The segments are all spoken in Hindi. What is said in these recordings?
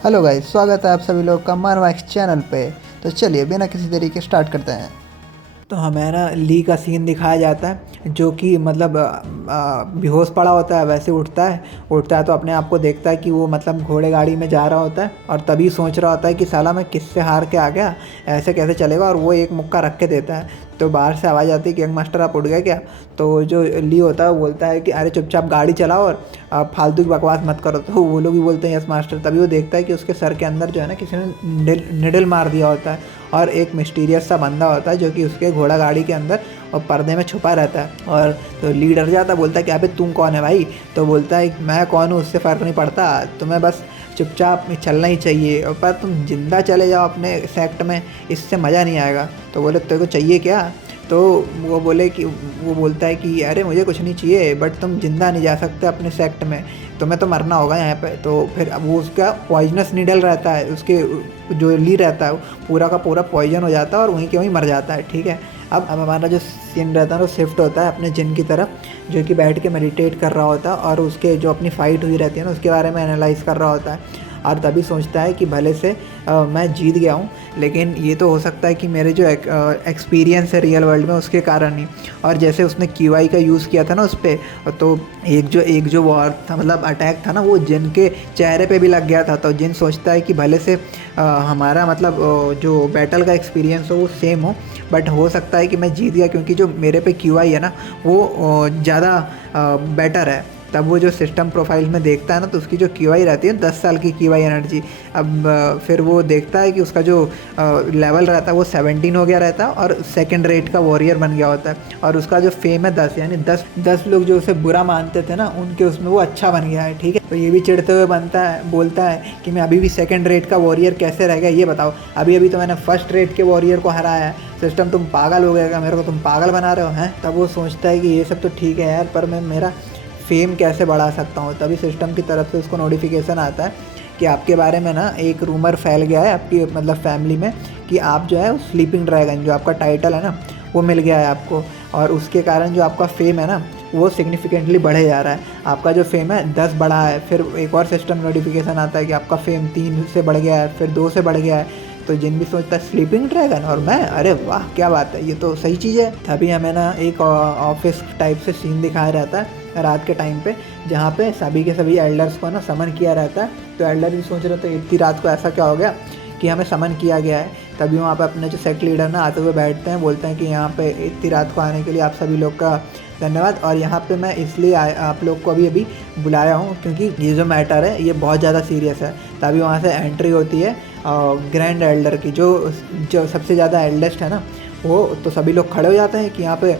हेलो गाइस, स्वागत है आप सभी लोग का मारवाक्स चैनल पे। तो चलिए बिना किसी देरी के स्टार्ट करते हैं। तो हमें ना ली का सीन दिखाया जाता है जो कि मतलब बेहोश पड़ा होता है, वैसे उठता है तो अपने आप को देखता है कि वो मतलब घोड़े गाड़ी में जा रहा होता है और तभी सोच रहा होता है कि साला मैं किससे हार के आ गया, ऐसे कैसे चलेगा। और वो एक मुक्का रख के देता है तो बाहर से आवाज़ आती है कि यंग मास्टर आप उठ गए क्या। तो जो ली होता है वो बोलता है कि अरे चुपचाप गाड़ी चलाओ और फालतू की बकवास मत करो। तो वो लोग भी बोलते हैं यस मास्टर। तभी वो देखता है कि उसके सर के अंदर जो है ना किसी ने निडल मार दिया होता है और एक मिस्टीरियस सा बंदा होता है जो कि उसके घोड़ा गाड़ी के अंदर और पर्दे में छुपा रहता है। और तो ली डर जाता है, बोलता है कि अबे तुम कौन है भाई। तो बोलता है मैं कौन हूँ उससे फ़र्क नहीं पड़ता, तुम्हें बस चुपचाप चलना ही चाहिए और पर तुम जिंदा चले जाओ अपने सेक्ट में, इससे मज़ा नहीं आएगा। तो बोले तेरे को चाहिए क्या। तो वो बोलता है कि अरे मुझे कुछ नहीं चाहिए, बट तुम जिंदा नहीं जा सकते अपने सेक्ट में, तुम्हें तो मरना होगा यहाँ पे। तो फिर अब वो उसका पॉइजनस नीडल रहता है, उसके जो ली रहता है पूरा का पूरा पॉइजन हो जाता है और वहीं के वहीं मर जाता है। ठीक है, अब हमारा जो सीन रहता है वो शिफ्ट होता है अपने जिन की तरफ, जो कि बैठ के मेडिटेट कर रहा होता है और उसके जो अपनी फ़ाइट हुई रहती है ना उसके बारे में एनालाइज़ कर रहा होता है। और तभी सोचता है कि भले से मैं जीत गया हूँ, लेकिन ये तो हो सकता है कि मेरे जो एक्सपीरियंस है रियल वर्ल्ड में उसके कारण ही। और जैसे उसने क्यूआई का यूज़ किया था ना उस पर, तो एक जो वॉर था मतलब अटैक था ना, वो जिन के चेहरे पे भी लग गया था। तो जिन सोचता है कि भले से हमारा मतलब जो बैटल का एक्सपीरियंस हो वो सेम हो, बट हो सकता है कि मैं जीत गया क्योंकि जो मेरे पे क्यूआई है ना वो ज़्यादा बेटर है। तब वो जो सिस्टम प्रोफाइल में देखता है ना तो उसकी जो क्यूआई रहती है 10 साल की क्यूआई एनर्जी। अब फिर वो देखता है कि उसका जो लेवल रहता है वो 17 हो गया रहता है और सेकंड रेट का वॉरियर बन गया होता है। और उसका जो फेम है 10, यानी 10 लोग जो उसे बुरा मानते थे ना उनके उसमें वो अच्छा बन गया है। ठीक है, तो ये भी चिढ़ते हुए बोलता है कि मैं अभी भी सेकंड रेट का वॉरियर कैसे रह गया ये बताओ, अभी अभी तो मैंने फर्स्ट रेट के वॉरियर को हराया है। सिस्टम तुम पागल हो गए क्या, मेरे को तुम पागल बना रहे हो हैं। तब वो सोचता है कि ये सब तो ठीक है यार, पर मैं मेरा फेम कैसे बढ़ा सकता हूँ। तभी सिस्टम की तरफ से उसको नोटिफिकेशन आता है कि आपके बारे में ना एक रूमर फैल गया है आपकी मतलब फैमिली में कि आप जो है स्लीपिंग ड्रैगन जो आपका टाइटल है ना वो मिल गया है आपको, और उसके कारण जो आपका फेम है ना वो सिग्निफिकेंटली बढ़े जा रहा है। आपका जो फेम है 10 बढ़ा है, फिर एक और सिस्टम नोटिफिकेशन आता है कि आपका फेम 3 से बढ़ गया है, फिर 2 से बढ़ गया है। तो जिन भी सोचता है स्लीपिंग ड्रैगन और मैं, अरे वाह क्या बात है, ये तो सही चीज़ है। तभी हमें ना एक ऑफिस टाइप से सीन दिखाया रहता है रात के टाइम पे, जहाँ पे सभी के सभी एल्डर्स को ना समन किया रहता है। तो एल्डर भी सोच रहे थे इतनी रात को ऐसा क्या हो गया कि हमें समन किया गया है। तभी वहाँ पे अपने जो सेक्ट लीडर ना आते हुए बैठते हैं, बोलते हैं कि यहाँ पे इतनी रात को आने के लिए आप सभी लोग का धन्यवाद। और यहाँ पे मैं इसलिए आप लोग को अभी बुलाया हूँ क्योंकि ये जो मैटर है ये बहुत ज़्यादा सीरियस है। तभी वहाँ से एंट्री होती है ग्रैंड एल्डर की, जो सबसे ज़्यादा एल्डेस्ट है ना वो। तो सभी लोग खड़े हो जाते हैं कि यहाँ पे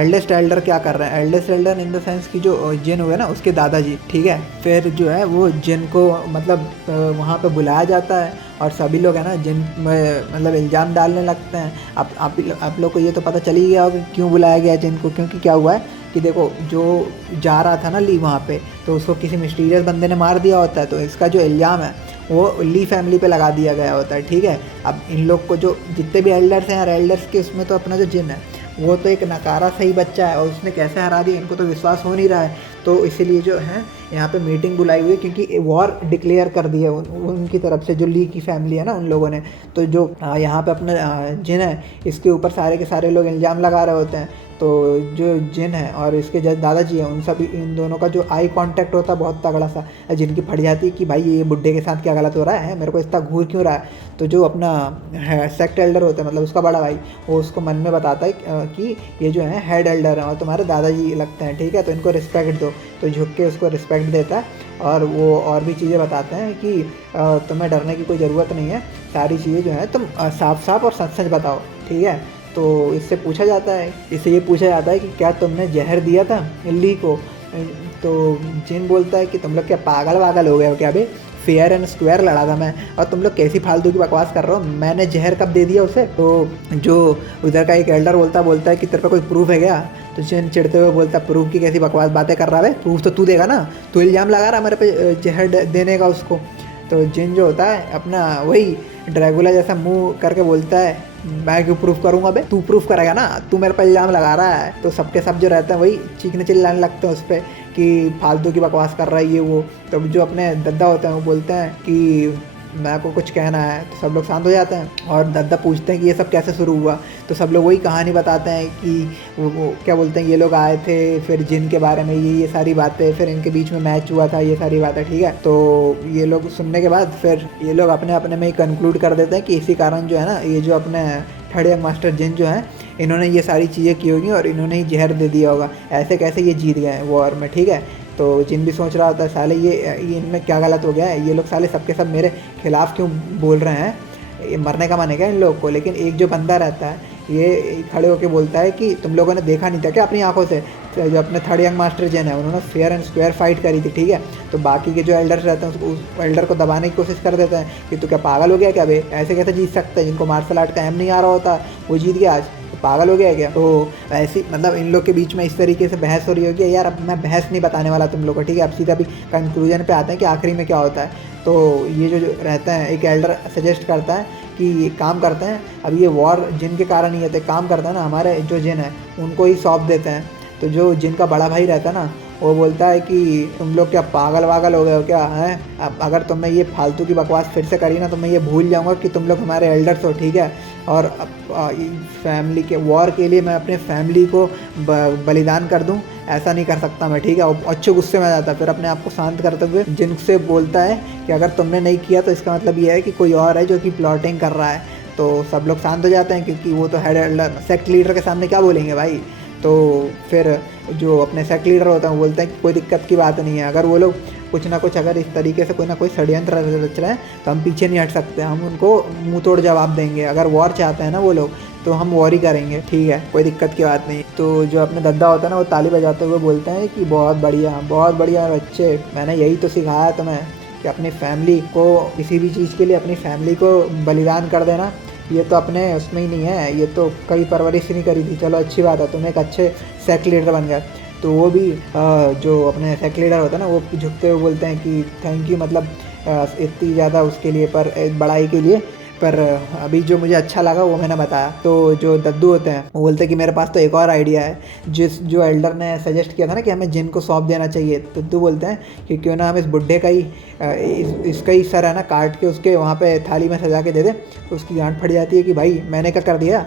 एल्डेस्ट एल्डर क्या कर रहे हैं। Eldest Elder in the sense कि जो जिन हुए ना उसके दादाजी। ठीक है, फिर जो है वो जिन को मतलब वहाँ पे बुलाया जाता है और सभी लोग है ना जिन में मतलब इल्ज़ाम डालने लगते हैं। आप लोग को ये तो पता चल ही गया होगा कि क्यों बुलाया गया जिन को, क्योंकि क्या हुआ है कि देखो जो जा रहा था ना ली वहाँ पे, तो उसको किसी मिस्टीरियस बंदे ने मार दिया होता है। तो इसका जो इल्ज़ाम है वो ली फैमिली पे लगा दिया गया होता है। ठीक है, अब इन लोग को जो जितने भी एल्डर्स हैं यार, एल्डर्स के उसमें तो अपना जो जिन है वो तो एक नकारा सही बच्चा है और उसने कैसे हरा दिया इनको तो विश्वास हो नहीं रहा है। तो इसीलिए जो है यहाँ पे मीटिंग बुलाई हुई है क्योंकि वॉर डिक्लेयर कर दी है उनकी तरफ से, जो ली की फैमिली है ना उन लोगों ने। तो जो यहाँ पे अपना जिन है इसके ऊपर सारे के सारे लोग इल्ज़ाम लगा रहे होते हैं। तो जो जिन है और इसके जो दादाजी हैं उन सभी इन दोनों का जो आई कांटेक्ट होता है बहुत तगड़ा सा, जिनकी फट जाती है कि भाई ये बुड्ढे के साथ क्या गलत हो रहा है, मेरे को इतना घूर क्यों रहा है। तो जो अपना है सेक्ट एल्डर होता है मतलब उसका बड़ा भाई, वो उसको मन में बताता है कि ये जो है हेड एल्डर हैं और तुम्हारे दादाजी लगते हैं। ठीक है, तो इनको रिस्पेक्ट दो। तो झुक के उसको रिस्पेक्ट देता है और वो और भी चीज़ें बताते हैं कि तुम्हें डरने की कोई ज़रूरत नहीं है, सारी चीज़ें जो है तुम साफ साफ और सच सच बताओ। ठीक है, तो इससे ये पूछा जाता है कि क्या तुमने जहर दिया था ली को। तो जिन बोलता है कि तुम लोग क्या पागल वागल हो गए हो क्या बे, फेयर एंड स्क्वायर लड़ा था मैं, और तुम लोग कैसी फालतू की बकवास कर रहे हो, मैंने जहर कब दे दिया उसे। तो जो उधर का एक एल्डर बोलता है कि तेरे पे कोई प्रूफ है क्या। तो जिन चिढ़ते हुए बोलता है प्रूफ की कैसी बकवास बातें कर रहा है, प्रूफ तो तू देगा ना, तू इल्ज़ाम लगा रहा मेरे पे जहर देने का उसको। तो जिन जो होता है अपना वही ड्रैगुला जैसा मुंह करके बोलता है, मैं क्यों प्रूफ करूँगा बे, तू प्रूफ करेगा ना, तू मेरे पर इल्ज़ाम लगा रहा है। तो सबके सब जो रहते हैं वही चीखने चिल्लाने लगते हैं उस पर कि फालतू की बकवास कर रहा है ये वो। तो जो अपने दद्दा होते हैं वो बोलते हैं कि मेरे को कुछ कहना है, तो सब लोग शांत हो जाते हैं और दद्दा पूछते हैं कि ये सब कैसे शुरू हुआ। तो सब लोग वही कहानी बताते हैं कि वो क्या बोलते हैं, ये लोग आए थे, फिर जिन के बारे में ये सारी बातें, फिर इनके बीच में मैच हुआ था, ये सारी बातें, ठीक है। तो ये लोग सुनने के बाद फिर ये लोग अपने अपने में ही कंक्लूड कर देते हैं कि इसी कारण जो है ना, ये जो अपने थर्ड यंग मास्टर जिन जो है, इन्होंने ये सारी चीज़ें की होगी और इन्होंने ही जहर दे दिया होगा, ऐसे कैसे ये जीत गए वॉर में, ठीक है। तो जिन भी सोच रहा होता है साले ये इनमें क्या गलत हो गया है, ये लोग साले सबके सब मेरे खिलाफ क्यों बोल रहे हैं, ये मरने का मन है क्या इन लोगों को। लेकिन एक जो बंदा रहता है ये खड़े होके बोलता है कि तुम लोगों ने देखा नहीं था क्या अपनी आंखों से, तो जो अपने थर्ड यंग मास्टर जिन है उन्होंने फेयर एंड स्क्वायर फाइट करी थी, ठीक है। तो बाकी के जो एल्डर्स रहते हैं उस एल्डर को दबाने की कोशिश कर देते हैं कि तू क्या पागल हो गया क्या बे, ऐसे कैसे जीत सकते हैं, जिनको मार्शल आर्ट का एम नहीं आ रहा होता वो जीत गया आज, तो पागल हो गया क्या। तो ऐसी मतलब इन लोग के बीच में इस तरीके से बहस हो रही होगी। यार अब मैं बहस नहीं बताने वाला तुम लोग को, ठीक है। अब सीधा भी कंक्लूजन पे आते हैं कि आखिरी में क्या होता है। तो ये जो रहता है एक एल्डर सजेस्ट करता है कि ये काम करते हैं, अब ये वॉर जिन के कारण ही होते काम करता है ना, हमारे जो जिन है उनको ही सौंप देते हैं। तो जो जिन का बड़ा भाई रहता है ना वो बोलता है कि तुम लोग क्या पागल वागल हो गए हो क्या हैं, अब अगर तुमने ये फालतू की बकवास फिर से करी ना तो मैं ये भूल जाऊंगा कि तुम लोग हमारे एल्डर्स हो, ठीक है। और फैमिली के वॉर के लिए मैं अपने फैमिली को बलिदान कर दूं, ऐसा नहीं कर सकता मैं, ठीक है। और अच्छे गुस्से में आ जाता है, फिर अपने आप को शांत करते हुए जिनसे बोलता है कि अगर तुमने नहीं किया तो इसका मतलब ये है कि कोई और है जो कि प्लॉटिंग कर रहा है। तो सब लोग शांत हो जाते हैं क्योंकि वो तो हेड एल्डर सेक्ट लीडर के सामने क्या बोलेंगे भाई। तो फिर जो अपने सेक्ट लीडर होता है वो बोलते हैं कि कोई दिक्कत की बात नहीं है, अगर वो लोग कुछ ना कुछ अगर इस तरीके से कोई ना कोई षड्यंत्र रच रहे हैं तो हम पीछे नहीं हट सकते, हम उनको मुंह तोड़ जवाब देंगे। अगर वॉर चाहते हैं ना वो लोग तो हम वॉर ही करेंगे, ठीक है, कोई दिक्कत की बात नहीं। तो जो अपने दद्दा होता है ना वो ताली बजाते हुए बोलते हैं कि बहुत बढ़िया बच्चे, मैंने यही तो सिखाया तुम्हें कि अपनी फैमिली को किसी भी चीज़ के लिए अपनी फैमिली को बलिदान कर देना, ये तो अपने उसमें ही नहीं है, ये तो कभी परवरिश नहीं करी थी। चलो अच्छी बात है, तुम एक अच्छे सेक्ट लीडर बन गए। तो वो भी जो अपने सेक्ट लीडर होता है ना वो झुकते हुए बोलते हैं कि थैंक यू, मतलब इतनी ज़्यादा उसके लिए, पर बड़ाई के लिए, पर अभी जो मुझे अच्छा लगा वो मैंने बताया। तो जो दद्दू होते हैं वो बोलते हैं कि मेरे पास तो एक और आइडिया है, जो एल्डर ने सजेस्ट किया था ना कि हमें जिन को सौंप देना चाहिए। दद्दू बोलते हैं कि क्यों ना हम इस बुढ़े का ही इसका ही सर है ना काट के उसके वहाँ पे थाली में सजा के दे दे, तो उसकी गांठ फट जाती है कि भाई मैंने क्या कर दिया।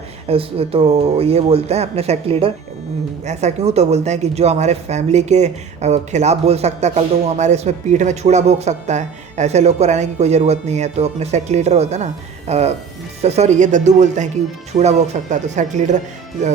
तो ये बोलते हैं अपने सेक्ट लीडर ऐसा क्यों, तो बोलते हैं कि जो हमारे फैमिली के खिलाफ बोल सकता है कल तो वो हमारे इसमें पीठ में छुरा भोंक सकता है, ऐसे लोग को रहने की कोई ज़रूरत नहीं है। तो अपने सेक्ट लीडर होता है ना, सॉरी ये दद्दू बोलते हैं कि छुरा भोंक सकता है। तो सेक्ट लीडर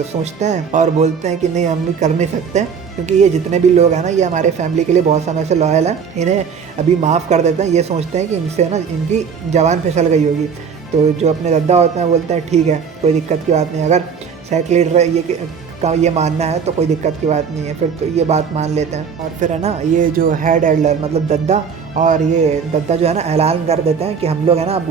सोचते हैं और बोलते हैं कि नहीं हम भी कर नहीं सकते, क्योंकि ये जितने भी लोग हैं ना ये हमारे फैमिली के लिए बहुत समय से लॉयल है, इन्हें अभी माफ़ कर देते हैं। ये सोचते हैं कि इनसे ना इनकी जवान फिसल गई होगी। तो जो अपने दद्दा होते हैं बोलते हैं ठीक है कोई दिक्कत की बात नहीं, अगर सेक्ट लीडर ये मानना है तो कोई दिक्कत की बात नहीं है, फिर तो ये बात मान लेते हैं। और फिर है ना ये जो हेड एल्डर मतलब दद्दा और ये दद्दा जो है ना ऐलान कर देते हैं कि हम लोग है ना अब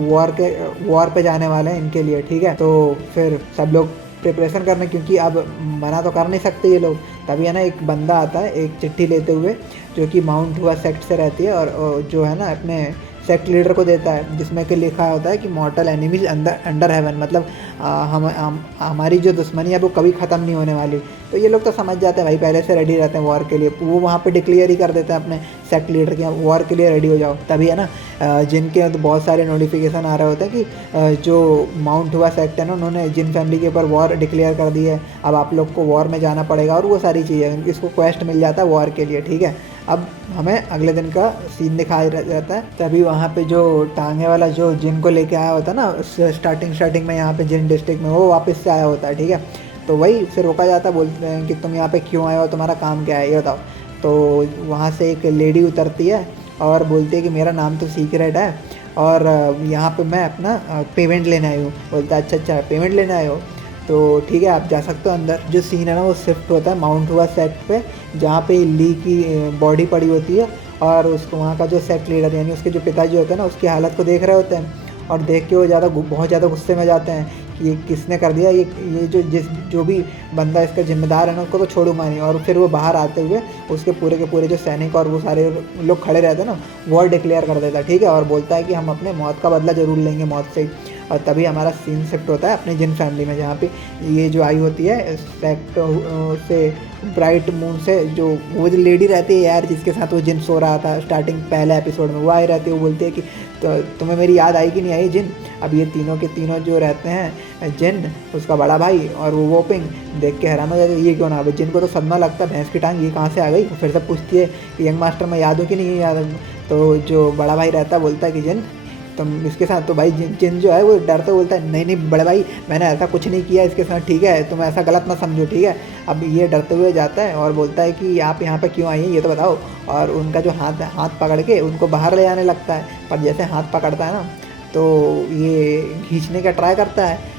वॉर पे जाने वाले हैं इनके लिए, ठीक है। तो फिर सब लोग प्रिपरेशन करने, क्योंकि अब मना तो कर नहीं सकते ये लोग। तभी है ना एक बंदा आता है एक चिट्ठी लेते हुए जो कि माउंट हुआ सेक्ट से रहती है और जो है ना अपने सेक्ट लीडर को देता है, जिसमें कि लिखा होता है कि मॉर्टल एनिमीज अंडर हेवन, मतलब हमारी जो दुश्मनी है वो कभी ख़त्म नहीं होने वाली। तो ये लोग तो समझ जाते हैं भाई, पहले से रेडी रहते हैं वॉर के लिए। वो वहाँ पे डिक्लेयर ही कर देते हैं अपने सेक्ट लीडर के वॉर के लिए रेडी हो जाओ। तभी है ना जिनके तो बहुत सारे नोटिफिकेशन आ रहे होते हैं कि जो माउंट हुआ सेक्ट है ना उन्होंने जिन फैमिली के ऊपर वॉर डिक्लेयर कर दी है, अब आप लोग को वॉर में जाना पड़ेगा और वो सारी चीज़ें, इसको क्वेस्ट मिल जाता है वॉर के लिए, ठीक है। अब हमें अगले दिन का सीन दिखाया जाता है। तभी वहाँ पे जो टांगे वाला जो जिन को लेके आया होता है ना स्टार्टिंग में यहाँ पे जिन डिस्ट्रिक्ट में, वो वापस से आया होता है, ठीक है। तो वही उसे रोका जाता है, बोलते हैं कि तुम यहाँ पे क्यों आए हो, तुम्हारा काम क्या है ये बताओ। तो वहाँ से एक लेडी उतरती है और बोलती है कि मेरा नाम तो सीक्रेट है और यहाँ पे मैं अपना पेमेंट लेने आई हूँ। बोलता है अच्छा पेमेंट लेने आए हो, तो ठीक है आप जा सकते हो अंदर। जो सीन है ना वो शिफ्ट होता है माउंट हुआ सेक्ट पे, जहाँ पे ली की बॉडी पड़ी होती है और उसको वहाँ का जो सेक्ट लीडर यानी उसके जो पिताजी होते हैं ना उसकी हालत को देख रहे होते हैं और देख के वो बहुत ज़्यादा गुस्से में जाते हैं कि ये किसने कर दिया, ये जो भी बंदा इसका जिम्मेदार है ना उसको तो छोड़ूंगा नहीं। और फिर वो बाहर आते हुए उसके पूरे के पूरे जो सैनिक और वो सारे लोग खड़े रहते हैं ना, वॉर डिक्लेयर कर देता है, ठीक है। और बोलता है कि हम अपने मौत का बदला ज़रूर लेंगे मौत से। और तभी हमारा सीन शिफ्ट होता है अपनी जिन फैमिली में, जहाँ पे ये जो आई होती है सेक्ट से ब्राइट मून से, जो वो जो लेडी रहती है यार जिसके साथ वो जिन सो रहा था स्टार्टिंग पहले एपिसोड में, वो आई रहती है। वो बोलती है कि तो तुम्हें मेरी याद आई कि नहीं आई जिन। अब ये तीनों के तीनों जो रहते हैं, जिन, उसका बड़ा भाई और वो वोपिंग, देख के हैरान हो जाते ये क्यों ना। अब जिन को तो सदमा लगता है, भैंस की टांग ये कहाँ से आ गई। फिर से पूछती है कि यंग मास्टर मैं याद हूँ कि नहीं याद। तो जो बड़ा भाई रहता है बोलता है कि जिन तुम इसके साथ, तो भाई जिन जो है वो डरते बोलता है नहीं नहीं बड़े भाई मैंने ऐसा कुछ नहीं किया इसके साथ, ठीक है, तुम ऐसा गलत मत समझो, ठीक है। अब ये डरते हुए जाता है और बोलता है कि आप यहाँ पे क्यों आई हैं ये तो बताओ। और उनका जो हाथ पकड़ के उनको बाहर ले जाने लगता है, पर जैसे हाथ पकड़ता है ना तो ये खींचने का ट्राई करता है।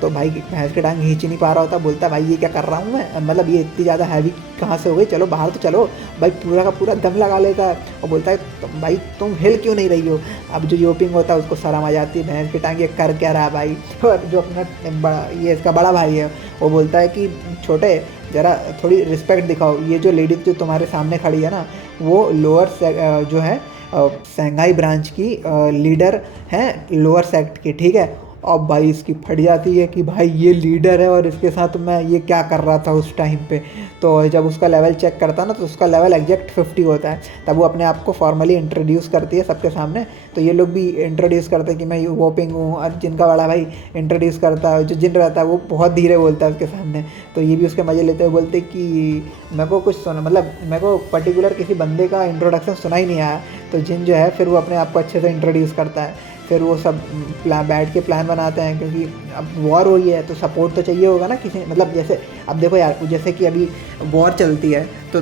तो भाई भैंस की टांग खींच नहीं पा रहा होता, बोलता है भाई ये क्या कर रहा हूँ मैं, मतलब ये इतनी ज़्यादा हैवी कहाँ से हो गई, चलो बाहर तो चलो। भाई पूरा का पूरा दम लगा लेता है और बोलता है भाई तुम हिल क्यों नहीं रही हो। अब जो योपिंग होता है उसको शर्म आ जाती है, भैंस की टांग ये कर क्या रहा है भाई। और जो अपना ये इसका बड़ा भाई है वो बोलता है कि छोटे ज़रा थोड़ी रिस्पेक्ट दिखाओ, ये जो लेडी जो तुम्हारे सामने खड़ी है ना वो लोअर जो है शंघाई ब्रांच की लीडर हैं लोअर सेक्ट की, ठीक है। अब भाई इसकी फट जाती है कि भाई ये लीडर है और इसके साथ मैं ये क्या कर रहा था उस टाइम पे। तो जब उसका लेवल चेक करता ना तो उसका लेवल एग्जैक्ट 50 होता है। तब वो अपने आप को फॉर्मली इंट्रोड्यूस करती है सबके सामने। तो ये लोग भी इंट्रोड्यूस करते हैं कि मैं वोपिंग हूँ। और जिनका बड़ा भाई इंट्रोड्यूस करता है, जो जिन रहता है वो बहुत धीरे बोलता है उसके सामने। तो ये भी उसके मज़े लेते हुए बोलते कि मेरे को कुछ सुना, मतलब मेरे को पर्टिकुलर किसी बंदे का इंट्रोडक्शन सुना ही नहीं आया। तो जिन जो है फिर वो अपने आप को अच्छे से इंट्रोड्यूस करता है। फिर वो सब बैठ के प्लान बनाते हैं, क्योंकि अब वॉर हो रही है तो सपोर्ट तो चाहिए होगा ना किसी, मतलब जैसे अब देखो यार जैसे कि अभी वॉर चलती है तो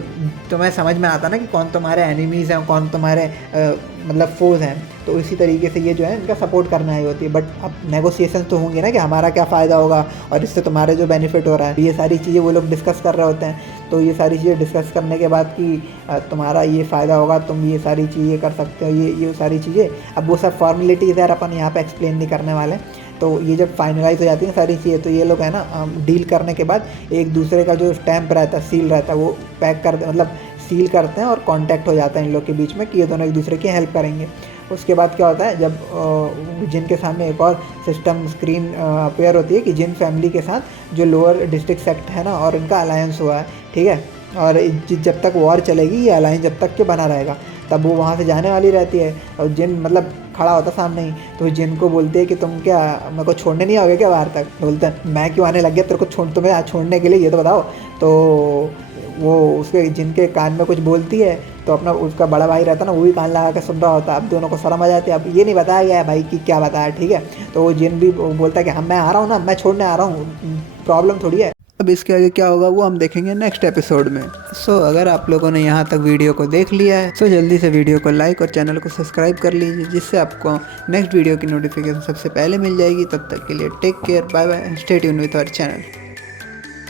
तुम्हें समझ में आता ना कि कौन तुम्हारे एनिमीज़ हैं कौन तुम्हारे मतलब फोर्स हैं। तो इसी तरीके से ये जो है इनका सपोर्ट करना ही होती है। बट अब नेगोशिएशन तो होंगे ना कि हमारा क्या फ़ायदा होगा और इससे तुम्हारे जो बेनिफिट हो रहा है, ये सारी चीज़ें वो लोग डिस्कस कर रहे होते हैं। तो ये सारी चीज़ें डिस्कस करने के बाद कि तुम्हारा ये फ़ायदा होगा, तुम ये सारी चीज़ें कर सकते हो, ये सारी चीज़ें। अब वो सब फॉर्मेलिटीज़ यार अपन यहाँ पे एक्सप्लेन नहीं करने वाले। तो ये जब फाइनलाइज हो जाती हैं सारी चीज़ें तो ये लोग है ना डील करने के बाद एक दूसरे का जो स्टैम्प रहता है, सील रहता है, वो पैक कर मतलब सील करते हैं और कांटेक्ट हो जाता है इन लोग के बीच में कि ये दोनों एक दूसरे की हेल्प करेंगे। उसके बाद क्या होता है, जब जिन के सामने एक और सिस्टम स्क्रीन अपेयर होती है कि जिन फैमिली के साथ जो लोअर डिस्ट्रिक्ट सेक्ट है ना और इनका अलायंस हुआ है, ठीक है। और जब तक वॉर चलेगी ये अलायंस जब तक के बना रहेगा, तब वो वहाँ से जाने वाली रहती है। और जिन मतलब खड़ा होता सामने ही, तो जिन को बोलते हैं कि तुम क्या मेरे को छोड़ने नहीं आओगे क्या बाहर तक। बोलते हैं मैं क्यों आने लग गया तेरे को तुम्हें छोड़ने के लिए, ये तो बताओ। तो वो उसके जिनके कान में कुछ बोलती है तो अपना उसका बड़ा भाई रहता ना वो भी कान लगा के सुन रहा होता। अब दोनों को शर्म आ जाती है। अब ये नहीं बताया गया है भाई कि क्या बताया, ठीक है। तो वो जिन भी बोलता है कि मैं आ रहा हूँ ना, मैं छोड़ने आ रहा हूँ, प्रॉब्लम थोड़ी है। अब इसके आगे क्या होगा वो हम देखेंगे नेक्स्ट एपिसोड में। सो अगर आप लोगों ने यहाँ तक वीडियो को देख लिया है तो जल्दी से वीडियो को लाइक और चैनल को सब्सक्राइब कर लीजिए, जिससे आपको नेक्स्ट वीडियो की नोटिफिकेशन सबसे पहले मिल जाएगी। तब तक के लिए take care, bye bye, stay tune with our channel.